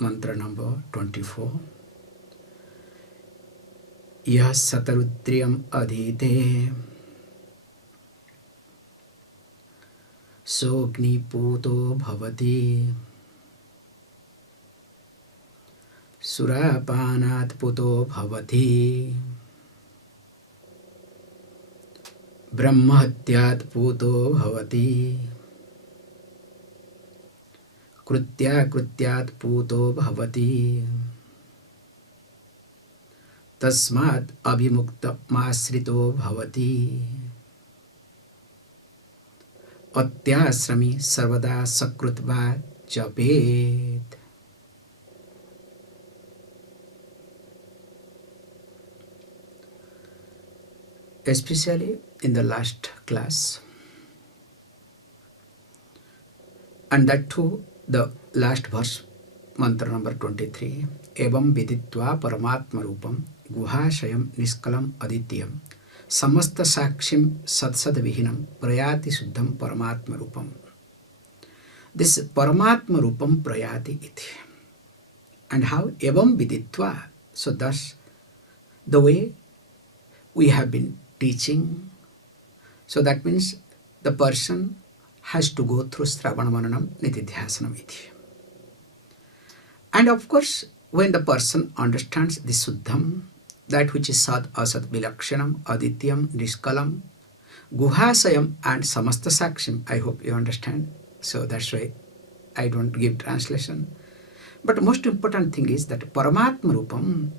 mantra number 24. Yah śatarudriyam adhīte sogni pāto bhavati surāpānāt pāto bhavati brahmahatyāt pāto bhavati kṛtyākṛtyāt pāto bhavati tasmād avimuktam āśrito bhavati atyāśramī sarvadā sakṛd va japet. Especially in the last class, and that too the last verse, mantra number 23, evaṁ viditva paramatma rupam guhāśayam niskalam adhīte samasta sakshim satsad vihinam prayati suddham paramatma rupam. This paramatma rupam prayati iti. And how? Evaṁ viditva. So thus the way we have been teaching, so that means the person has to go through śravanam nididhyasanam iti. And of course, when the person understands the suddham, that which is sad asad vilakshanam adityam niskalam guhāsayam and samasta sakshim, I hope you understand, so that's why I don't give translation. But most important thing is that paramatma rupam,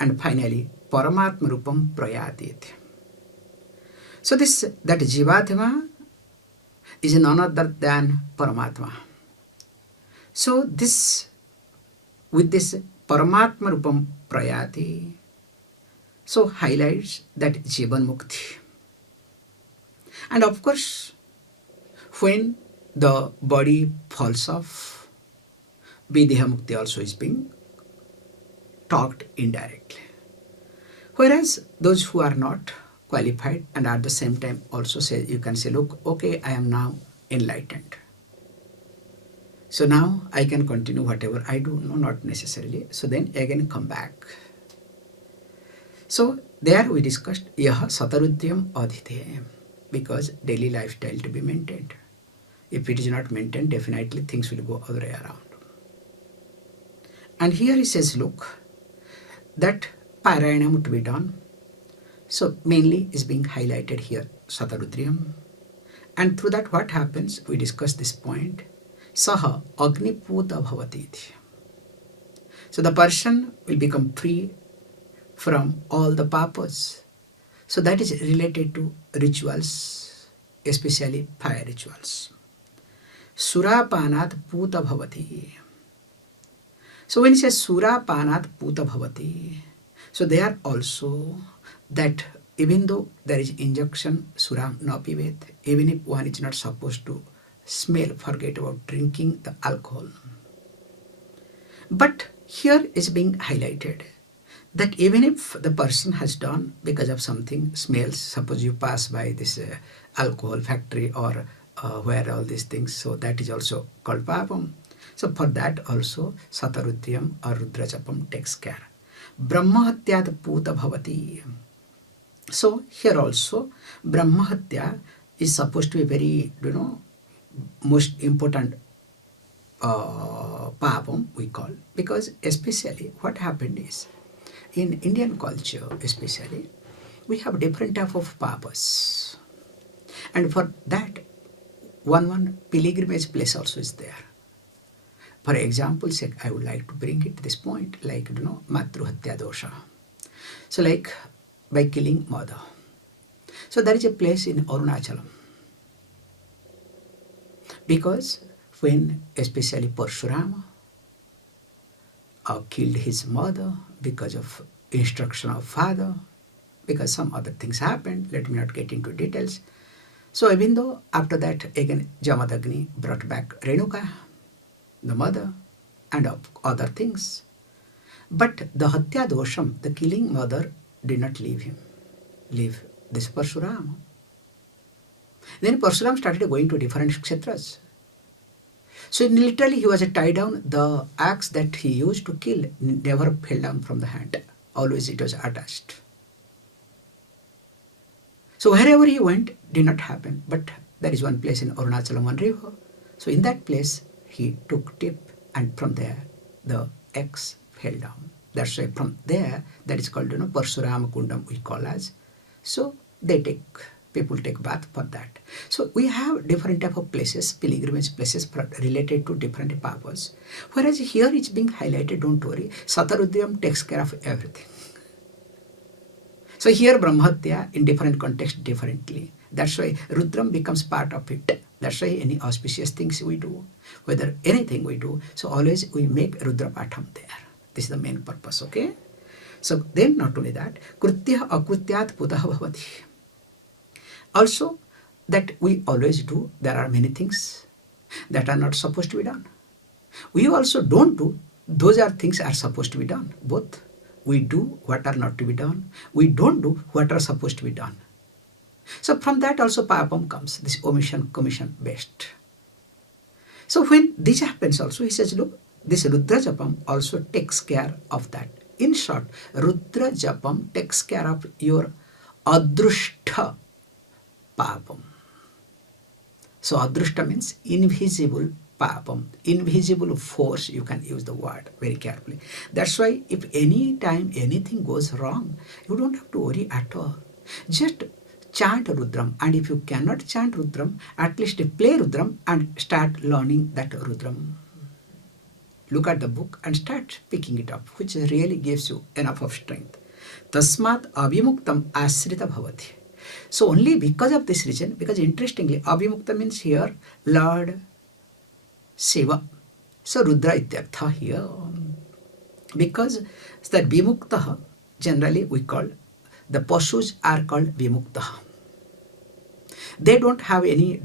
and finally paramatma rupam prayati. So this, that jivatma is none other than paramatma. So this, with this paramatma rupam prayati, so highlights that jivan mukti. And of course, when the body falls off, videha mukti also is being talked indirectly. Whereas those who are not qualified and at the same time also say, you can say, look, okay, I am now enlightened. So now I can continue whatever I do. No, not necessarily. So then again come back. So there we discussed yah śatarudriyam adhīte, because daily lifestyle to be maintained. If it is not maintained, definitely things will go other way around. And here he says, look, that parayanam to be done. So mainly is being highlighted here, śatarudriyam. And through that what happens, we discuss this point, saha agniputa bhavati. So the person will become free from all the papas. So that is related to rituals, especially fire rituals. Surāpānāt puta bhavati. So when it says surāpānāt puta bhavati, so they are also that even though there is injunction, suram na pivet, even if one is not supposed to smell, forget about drinking the alcohol. But here is being highlighted that even if the person has done because of something, smells, suppose you pass by this alcohol factory or where all these things, so that is also called pāpam. So for that also śatarudriyam or Rudra japam takes care. Brahmahatyāt puta bhavati. So here also brahmahatya is supposed to be very, most important pāpam we call, because especially what happened is in Indian culture especially we have different type of papas, and for that one pilgrimage place also is there. For example sake, I would like to bring it to this point, like matruhatya dosha. So like by killing mother. So there is a place in Arunachalam, because when especially Parshurama killed his mother because of instruction of father, because some other things happened, let me not get into details. So even though after that again Jamadagni brought back Renuka, the mother, and other things, but the hatya dosham, the killing mother, did not leave this Parshurama. Then Parshurama started going to different kshetras. So literally he was tied down. The axe that he used to kill never fell down from the hand. Always it was attached. So wherever he went, did not happen. But there is one place in Arunachalam, one river. So in that place, he took tip, and from there, the axe fell down. That's why from there, that is called, Parsurama Kundam, we call as. So people take bath for that. So we have different type of places, pilgrimage places related to different purposes. Whereas here it's being highlighted, don't worry, śatarudriyam takes care of everything. So here brahmahatyāt in different context differently. That's why Rudram becomes part of it. That's why any auspicious things we do, whether anything we do, so always we make Rudra patham there. This is the main purpose, okay? So then not only that, kṛtyākṛtyāt putaha bhavati. Also that we always do, there are many things that are not supposed to be done. We also don't do, those are things are supposed to be done, both. We do what are not to be done. We don't do what are supposed to be done. So from that also papam comes, this omission, commission based. So when this happens also, he says, look, this Rudra Japam also takes care of that. In short, Rudra Japam takes care of your adrushta papam. So adrushta means invisible papam, invisible force, you can use the word very carefully. That's why if any time anything goes wrong, you don't have to worry at all. Just chant Rudram, and if you cannot chant Rudram, at least play Rudram and start learning that Rudram. Look at the book and start picking it up, which really gives you enough of strength. Tasmād avimuktam āśrito bhavati. So only because of this reason, because interestingly, avimuktam means here Lord Shiva. So Rudra ityartha here. Because that vimuktaha, generally we call, the pashus are called vimuktaha. They don't have any,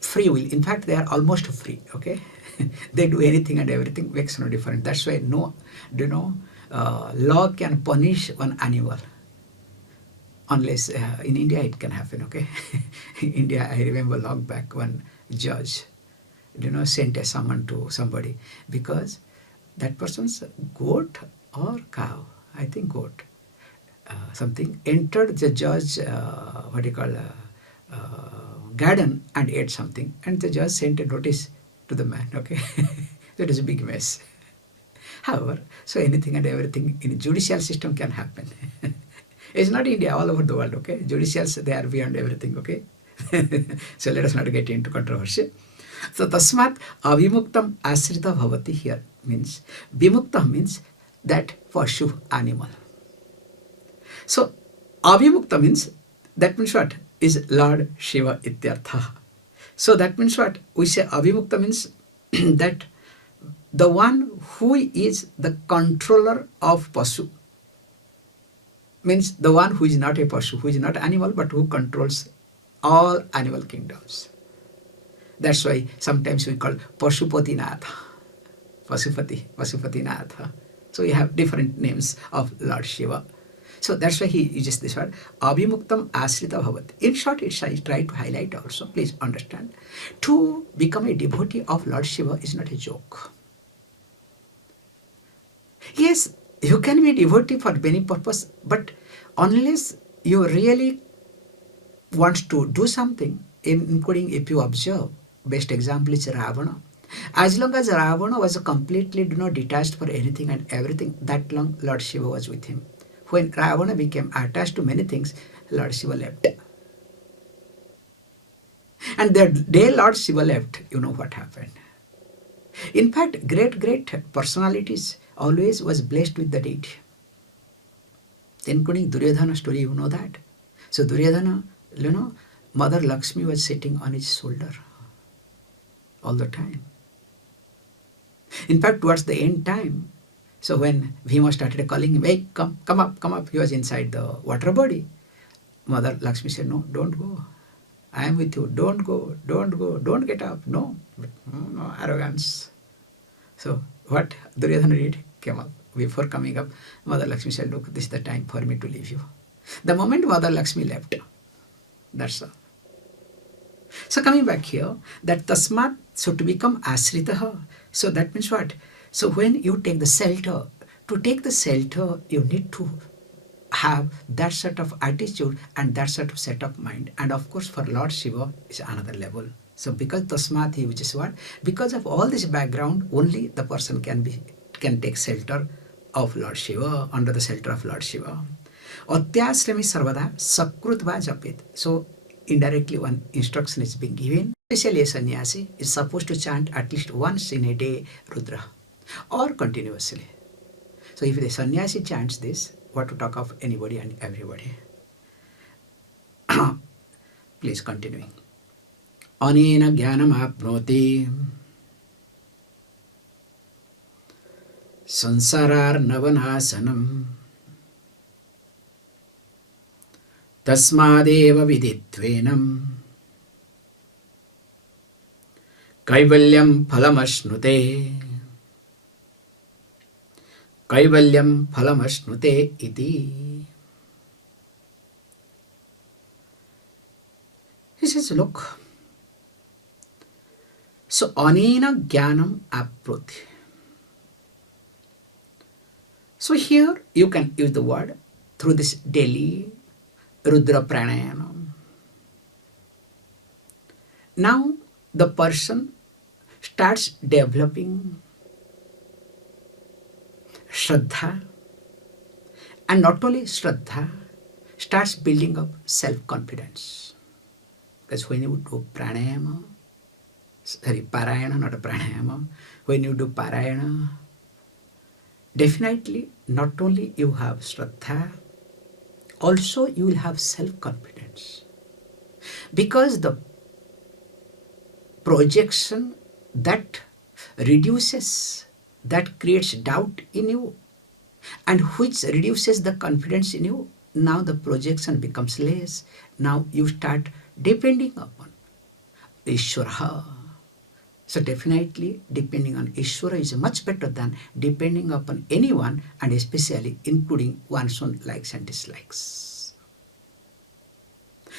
free will. In fact, they are almost free, okay? They do anything and everything, makes no difference. That's why no, law can punish one animal. Unless in India it can happen, okay? In India, I remember long back one judge, sent a summon to somebody because that person's goat or cow, I think goat, something, entered the judge, garden and ate something, and the judge sent a notice to the man, okay? So it is a big mess. However, so anything and everything in a judicial system can happen. It's not India, all over the world, okay? Judicials, they are beyond everything, okay? So let us not get into controversy. So tasmād avimuktam āśrito bhavati here means, vimukta means that pashu, animal. So avimukta means, that means what? Is Lord Shiva ityartha. So that means what? We say avimukta means that the one who is the controller of pashu. Means the one who is not a pashu, who is not animal, but who controls all animal kingdoms. That's why sometimes we call Pashupatinath, Pasupatinath. So we have different names of Lord Shiva. So that's why he uses this word, avimuktam āśrito bhavati. In short, it's I try to highlight also, please understand. To become a devotee of Lord Shiva is not a joke. Yes, you can be a devotee for many purposes, but unless you really want to do something, including if you observe, best example is Ravana. As long as Ravana was completely detached for anything and everything, that long Lord Shiva was with him. When Ravana became attached to many things, Lord Shiva left. And the day Lord Shiva left, you know what happened. In fact, great personalities always was blessed with the deity. Including Duryodhana story, you know that. So Duryodhana, Mother Lakshmi was sitting on his shoulder all the time. In fact, towards the end time, so when Bhima started calling him, hey, come up, he was inside the water body. Mother Lakshmi said, no, don't go. I am with you. Don't go, don't get up. No, arrogance. So what Duryodhana did, came up. Before coming up, Mother Lakshmi said, look, this is the time for me to leave you. The moment Mother Lakshmi left, that's all. So coming back here, that tasmād, so to become āśrito, so that means what? So when you take the shelter, to take the shelter, you need to have that sort of attitude and that sort of set of mind. And of course, for Lord Shiva is another level. So because tasmād, he which is what? Because of all this background, only the person can take shelter of Lord Shiva, under the shelter of Lord Shiva. atyāśramī sarvadā sakṛd va japet. So indirectly one instruction is being given. Especially a sannyasi is supposed to chant at least once in a day Rudra or continuously. So if the sannyasi chants this, what to talk of anybody and everybody? Please continuing. Anena jñānam āpnoti saṁsāra-vināśanam tasmād viditvainaṁ kaivalyaṁ phalam āśrito kaivalyaṁ phalam āśrito iti. He says, look, so anena jñānam āpnoti. So here you can use the word through this daily Rudra pranayama. Now the person starts developing shraddha, and not only shraddha, starts building up self-confidence. Because when you do pranayama, parayana, not a pranayama, when you do parayana, definitely not only you have shraddha, also you will have self-confidence. Because the projection that reduces, that creates doubt in you, and which reduces the confidence in you, now the projection becomes less. Now you start depending upon Ishvara. So definitely depending on Ishvara is much better than depending upon anyone, and especially including one's own likes and dislikes.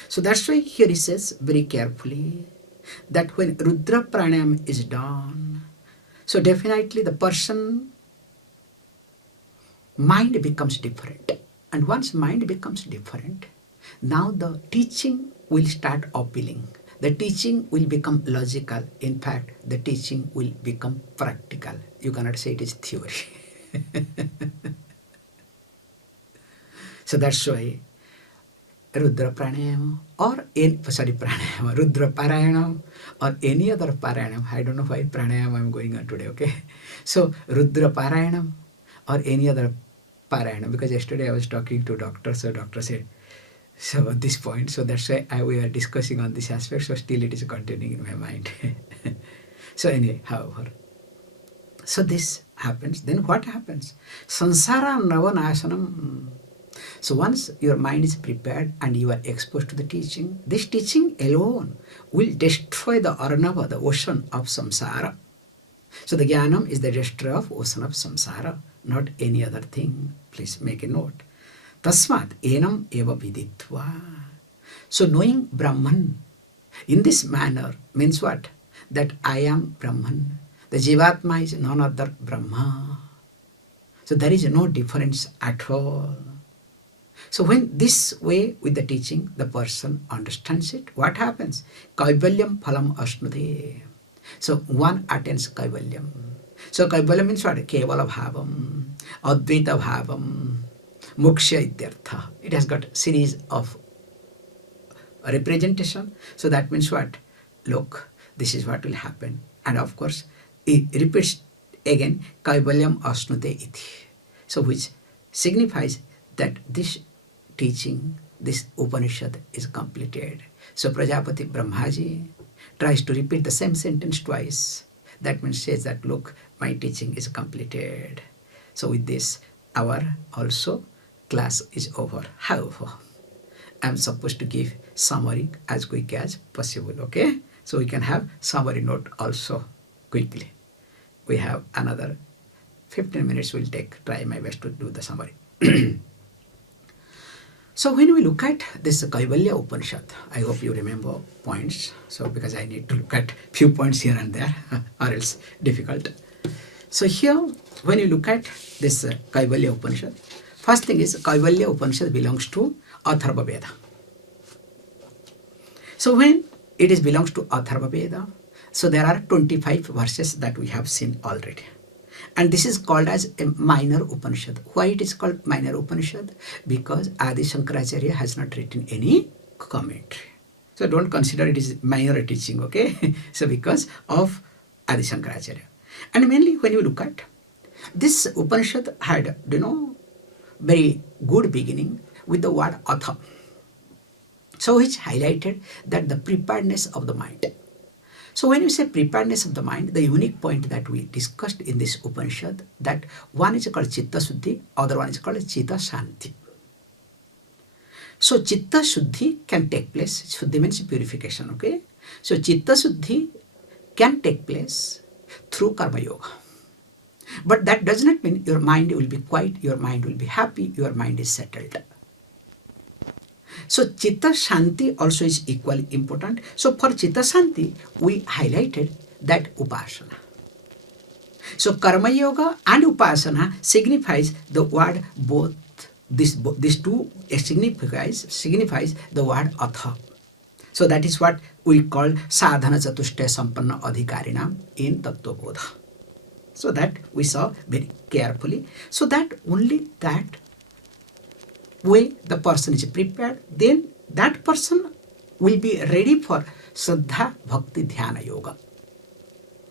So that's why here he says very carefully that when Rudra pranayam is done, so definitely the person mind becomes different. And once mind becomes different, now the teaching will start appealing. The teaching will become logical. In fact, the teaching will become practical. You cannot say it is theory. So that's why Rudra pranayam or Rudra parayanam or any other parayanam. I don't know why pranayam I'm going on today, okay? So Rudra parayanam or any other parayanam, because yesterday I was talking to doctor, so doctor said, so at this point, so that's why we are discussing on this aspect, so still it is continuing in my mind. So anyway, however, so this happens, then what happens? Saṁsāra-vināśanam. So once your mind is prepared and you are exposed to the teaching, this teaching alone will destroy the arnava, the ocean of samsara. So the jñānam is the destroyer of ocean of samsara, not any other thing. Please make a note. Tasmād evaṁ eva viditva. So knowing Brahman in this manner means what? That I am Brahman. The Jivatma is none other Brahma. So there is no difference at all. So when this way with the teaching, the person understands it, what happens? Kaivalyaṁ phalam āśrito. So one attains kaivalyaṁ. So kaivalyaṁ means what? Kevala bhavam, adhīte bhavam, moksha ityartha. It has got series of representation. So that means what? Look, this is what will happen. And of course, it repeats again, kaivalyaṁ āśrito iti. So which signifies that this teaching, this Upanishad is completed. So Prajapati Brahmaji tries to repeat the same sentence twice. That means says that, look, my teaching is completed. So with this, our also class is over. However, I am supposed to give summary as quick as possible, okay? So we can have summary note also quickly. We have another 15 minutes will take, try my best to do the summary. So when we look at this Kaivalya Upanishad, I hope you remember points. So because I need to look at few points here and there or else difficult. So here when you look at this Kaivalya Upanishad, first thing is Kaivalya Upanishad belongs to Atharva Veda. So when it is belongs to Atharva Veda, so there are 25 verses that we have seen already. And this is called as a minor Upanishad. Why it is called minor Upanishad? Because Adi Shankaracharya has not written any commentary. So don't consider it is minor teaching, okay? So because of Adi Shankaracharya. And mainly when you look at this Upanishad had, very good beginning with the word atha. So which highlighted that the preparedness of the mind. So when you say preparedness of the mind, the unique point that we discussed in this Upanishad, that one is called Chitta Shuddhi, other one is called Chitta Shanti. So Chitta Shuddhi can take place, Shuddhi means purification, okay? So Chitta Shuddhi can take place through Karma Yoga. But that does not mean your mind will be quiet, your mind will be happy, your mind is settled. So Chitta Shanti also is equally important. So for Chitta Shanti, we highlighted that Upasana. So Karma Yoga and Upasana signifies the word both. These two signifies the word Atha. So that is what we call Sadhana Chatushtaya Sampanna Adhikarinam in Tattva Bodha. So that we saw very carefully. So that only that way the person is prepared, then that person will be ready for Shraddha Bhakti Dhyana Yoga.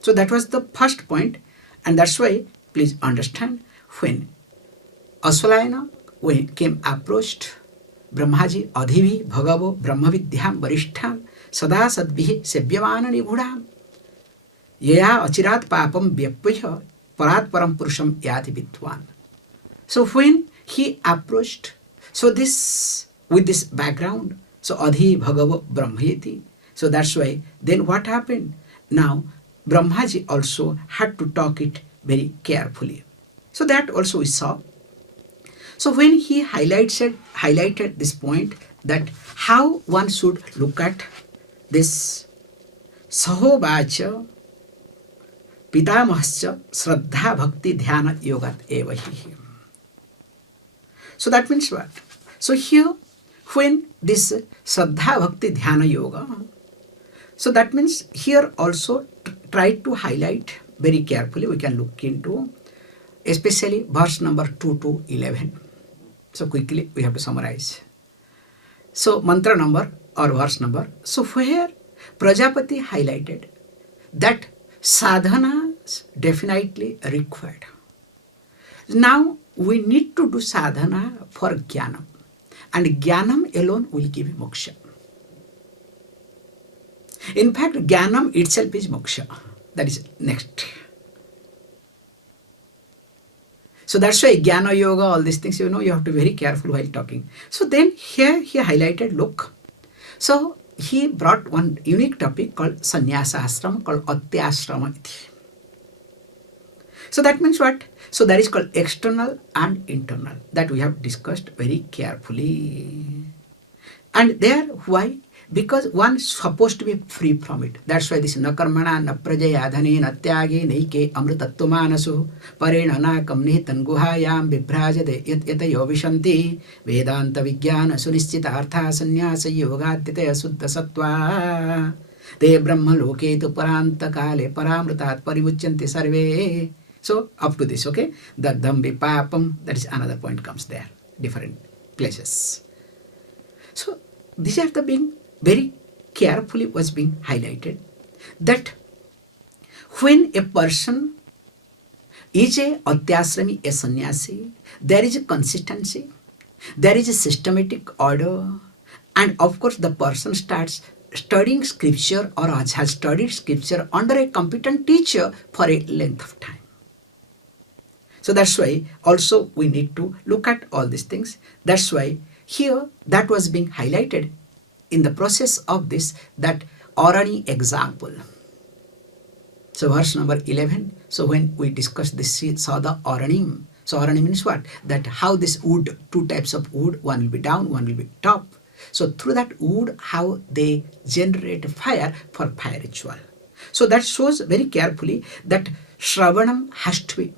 So that was the first point, and that's why please understand when Aswalayana came approached Brahmaji Adhivi Bhagavo Brahmavidyam Varishtham Sada Sadvihi Sevyamana Nibhudam Yaya Achirat Papam Vyapvya Parat Param Purusham Yati Viditvainaṁ. So when he approached, so this, with this background, so Adhi Bhagava Brahmayati. So that's why, then what happened? Now, Brahmaji also had to talk it very carefully. So that also we saw. So when he highlighted this point, that how one should look at this Sahovacha Pitamahascha Shraddha Bhakti Dhyana Yogat Evahi. So that means what? So here, when this Shraddha Bhakti Dhyana Yoga, so that means here also try to highlight very carefully, we can look into, especially verse number 2 to 11. So quickly we have to summarize. So mantra number or verse number. So where Prajapati highlighted that sadhana is definitely required. Now we need to do sadhana for jñānam, and jñānam alone will give moksha. In fact, jñānam itself is moksha. That is next. So that's why jnana yoga, all these things, you have to be very careful while talking. So then here he highlighted, look. So he brought one unique topic called sannyasa ashrama, called atyāśramī. So that means what? So that is called external and internal, that we have discussed very carefully. And there, why? Because one is supposed to be free from it. That's why this na karmana na prajaya dhane na tyage naike amritattva-manasu parena nakam nihitan guhayam vibhrajate yatayo vishanti vedanta vijnana sunischita artha sannyasa yogatyate asuddha sattva te brahma loke tu paranta kale paramritat parimucyanti sarve. So up to this, okay? Daddhambi papam, that is another point comes there, different places. So these are the being very carefully was being highlighted, that when a person is a atyāśramī, a sannyasi, there is a consistency, there is a systematic order, and of course the person starts studying scripture or has studied scripture under a competent teacher for a length of time. So that's why also we need to look at all these things. That's why here that was being highlighted in the process of this, that Arani example. So verse number 11, so when we discussed this, saw the Aranim. So arani means what? That how this wood, two types of wood, one will be down, one will be top. So through that wood, how they generate fire for fire ritual. So that shows very carefully that Shravanam has to be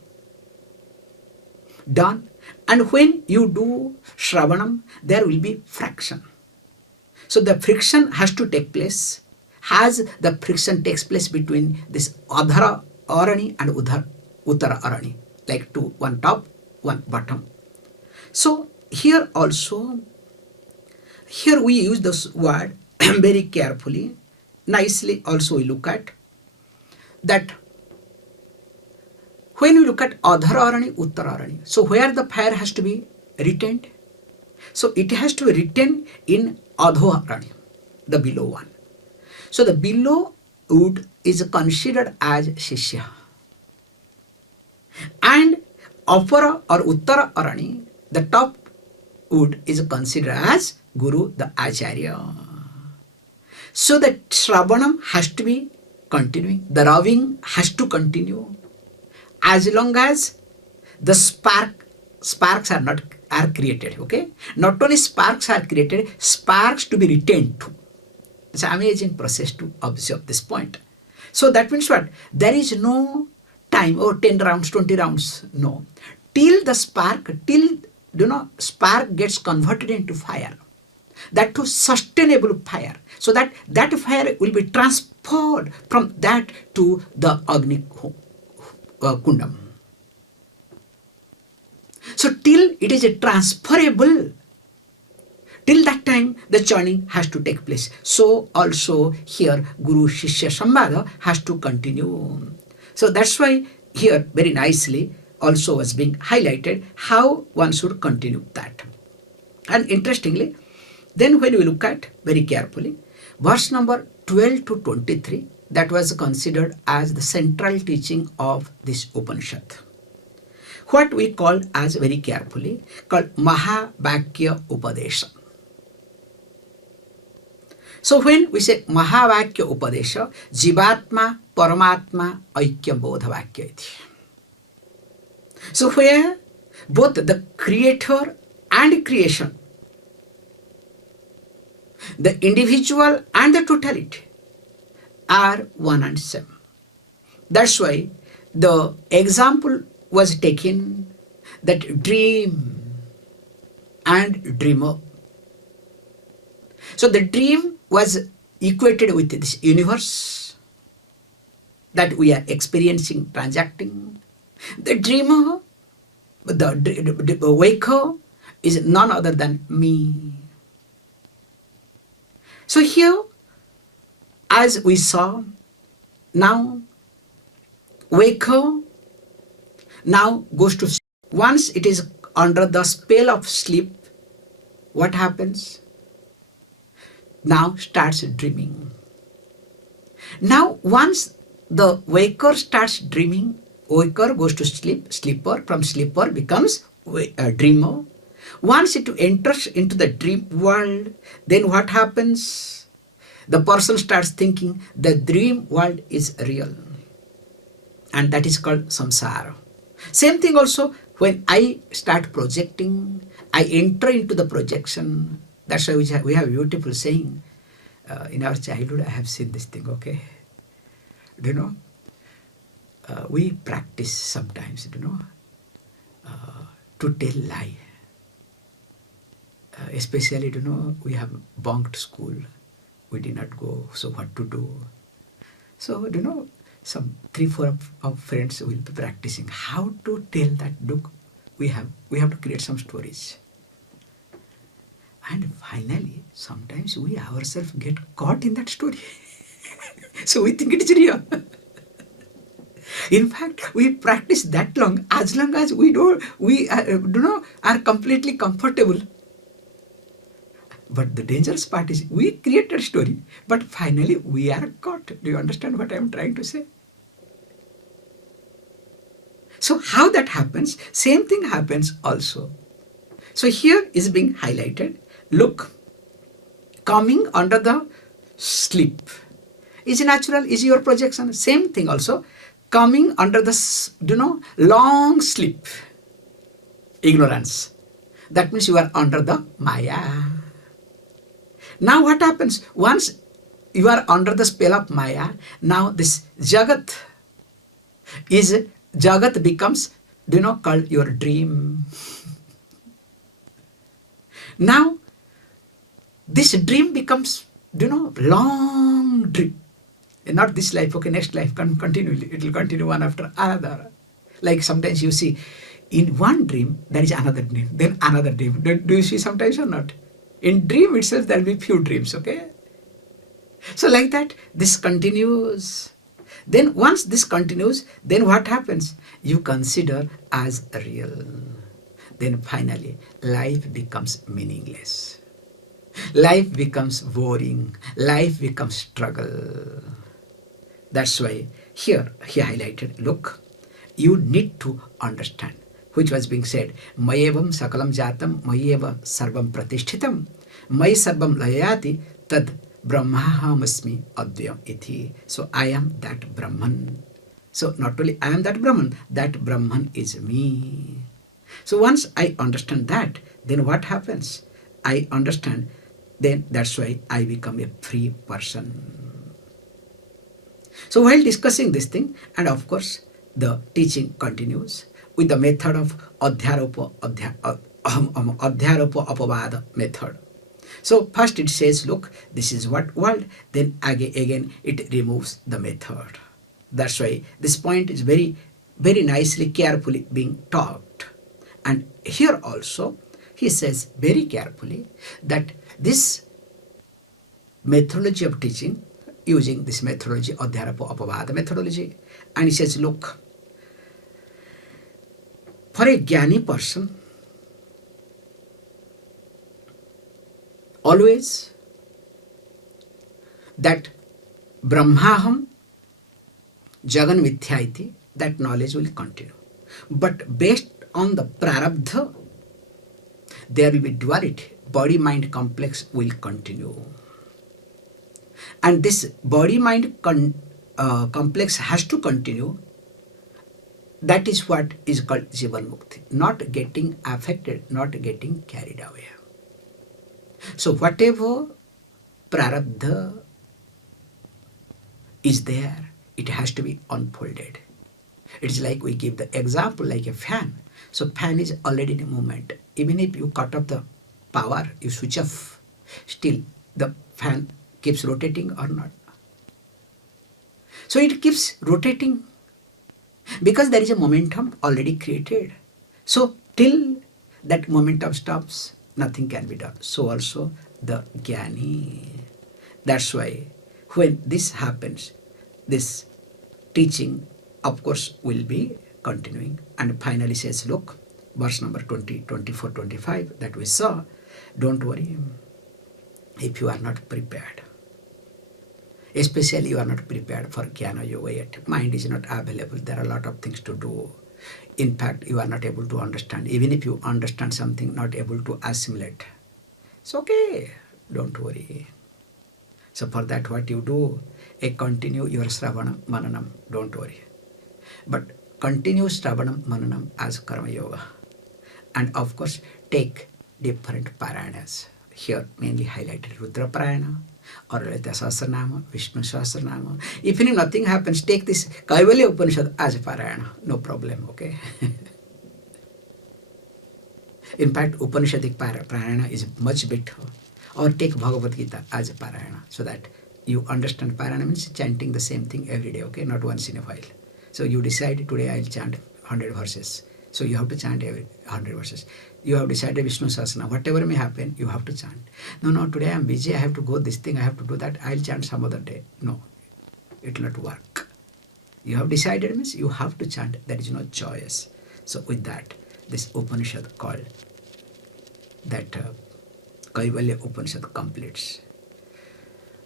done. And when you do Shravanam, there will be friction. So the friction has to take place. As the friction takes place between this Adhara Arani and Uttara Arani, like two, one top, one bottom. So here also, here we use this word very carefully, nicely also we look at that when we look at Adhara Arani, Uttara Arani, so where the fire has to be retained? So it has to be retained in Adho Arani, the below one. So the below wood is considered as Shishya. And Apara or Uttara Arani, the top wood is considered as Guru, the Acharya. So the Shravanam has to be continuing. The rubbing has to continue. As long as the sparks are created, okay? Not only sparks are created, sparks to be retained too. It's an amazing process to observe this point. So that means what? There is no time, 10 rounds, 20 rounds, no. Till the spark gets converted into fire. That to sustainable fire. So that fire will be transferred from that to the Agni Kundam. So till it is transferable, till that time the churning has to take place. So also here Guru Shishya Samvada has to continue. So that's why here very nicely also was being highlighted how one should continue that. And interestingly, then when we look at very carefully, verse number 12 to 23, that was considered as the central teaching of this Upanishad. What we call as very carefully called Mahavakya Upadesha. So when we say Mahavakya Upadesha, Jivatma Paramatma Aikya Bodha Vakya iti. So where both the creator and creation, the individual and the totality are one and same. That's why the example was taken that dream and dreamer. So the dream was equated with this universe that we are experiencing, transacting. The dreamer, the waker is none other than me. So here, as we saw, now waker now goes to sleep. Once it is under the spell of sleep, what happens? Now starts dreaming. Now once the waker starts dreaming, waker goes to sleep, sleeper, from sleeper becomes a dreamer. Once it enters into the dream world, then what happens? The person starts thinking the dream world is real. And that is called samsara. Same thing also when I start projecting, I enter into the projection. That's why we have a beautiful saying. In our childhood, I have seen this thing, okay? Do you know? We practice sometimes, to tell lie. Especially, we have bunked school. We did not go, so what to do? So, some 3-4 of friends will be practicing how to tell that, look, we have to create some stories. And finally, sometimes we ourselves get caught in that story. So we think it is real. In fact, we practice that long as we are completely comfortable. But the dangerous part is we created a story, but finally we are caught. Do you understand what I am trying to say? So how that happens, same thing happens also. So here is being highlighted. Look, coming under the sleep is natural, is your projection. Same thing also, coming under the, long sleep. ignorance. That means you are under the Maya. Now what happens? Once you are under the spell of Maya, now this Jagat becomes, called your dream. Now this dream becomes, long dream. Not this life, okay, next life, continually. It will continue one after another. Like sometimes you see, in one dream, there is another dream, then another dream. Do you see sometimes or not? In dream itself, there will be few dreams, okay? So like that, this continues. Then once this continues, then what happens? You consider as real. Then finally, life becomes meaningless. Life becomes boring. Life becomes struggle. That's why here he highlighted, look, you need to understand, which was being said, mayevam sakalam jatam, mayeva sarvam pratishthitam, may sarvam layati tad brahmahamasmi adhyam iti. So I am that Brahman. So not only I am that Brahman, that Brahman is me. So once I understand that, then what happens? I understand, then that's why I become a free person. So while discussing this thing, and of course the teaching continues with the method of adhyaropa apavada method. So first it says, look, this is what world, then again it removes the method. That's why this point is very, very nicely, carefully being taught. And here also he says very carefully that this methodology of teaching, using this methodology, adhyaropa apavada methodology, and he says, look, for a jnani person, always that Brahmaham Jagan Mithya iti, that knowledge will continue. But based on the prarabdha, there will be duality. Body-mind complex will continue. And this body-mind complex has to continue. That is what is called Jivan Mukti. Not getting affected, not getting carried away. So whatever prarabdha is there, it has to be unfolded. It is like we give the example like a fan. So fan is already in movement. Even if you cut off the power, you switch off, still the fan keeps rotating or not. So it keeps rotating because there is a momentum already created. So till that momentum stops, nothing can be done. So also the jnani. That's why when this happens, this teaching of course will be continuing. And finally says, look, verse number 20, 24, 25 that we saw, don't worry if you are not prepared. Especially you are not prepared for jnana yoga yet. Mind is not available. There are a lot of things to do. In fact, you are not able to understand. Even if you understand something, not able to assimilate. It's okay. Don't worry. So for that, what you do, continue your Sravanam Mananam. Don't worry. But continue Sravanam Mananam as Karma Yoga. And of course, take different parayanas. Here mainly highlighted Rudra Parayana, or Lalita Sahasranama, Vishnu Sahasranama. If nothing happens, take this Kaivalya Upanishad as a parayana. No problem, okay? In fact, Upanishadic parayana is much better. Or take Bhagavad Gita as a parayana, so that you understand parayana means chanting the same thing every day, okay? Not once in a while. So you decide today I'll chant 100 verses. So you have to chant every 100 verses. You have decided Vishnu Sahasranama. Whatever may happen, you have to chant. No, today I am busy. I have to go this thing. I have to do that. I'll chant some other day. No, it will not work. You have decided means you have to chant. There is no choice. So with that, this Upanishad called that Kaivalya Upanishad completes.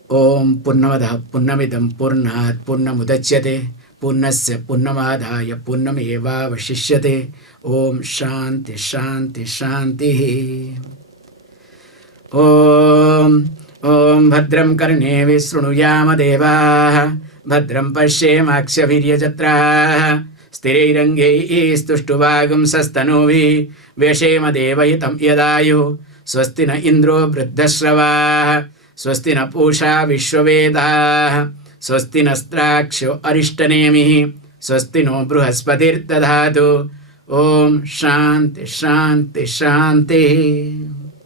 Om Purnamadaha Purnamidam Purnat Purnamudachyate Purnasya Purnamadhaya Purnameva Vashishyate. Om Shanti Shanti Shanti. Om Bhadram Karne Vishrunuyama Devaha Bhadram Pashyemakshaviryajatraha स्थिरैरङ्गैः स्तुष्टुवागुंसस्तनूभिः व्यशेम देवहितं यदायुः स्वस्ति न इन्द्रो वृद्धश्रवाः स्वस्ति न पूषा विश्ववेदाः स्वस्ति नस्त्राक्षो अरिष्टनेमिः स्वस्ति no बृहस्पतिर्दधातु। ॐ शान्ति शान्ति शान्तिः।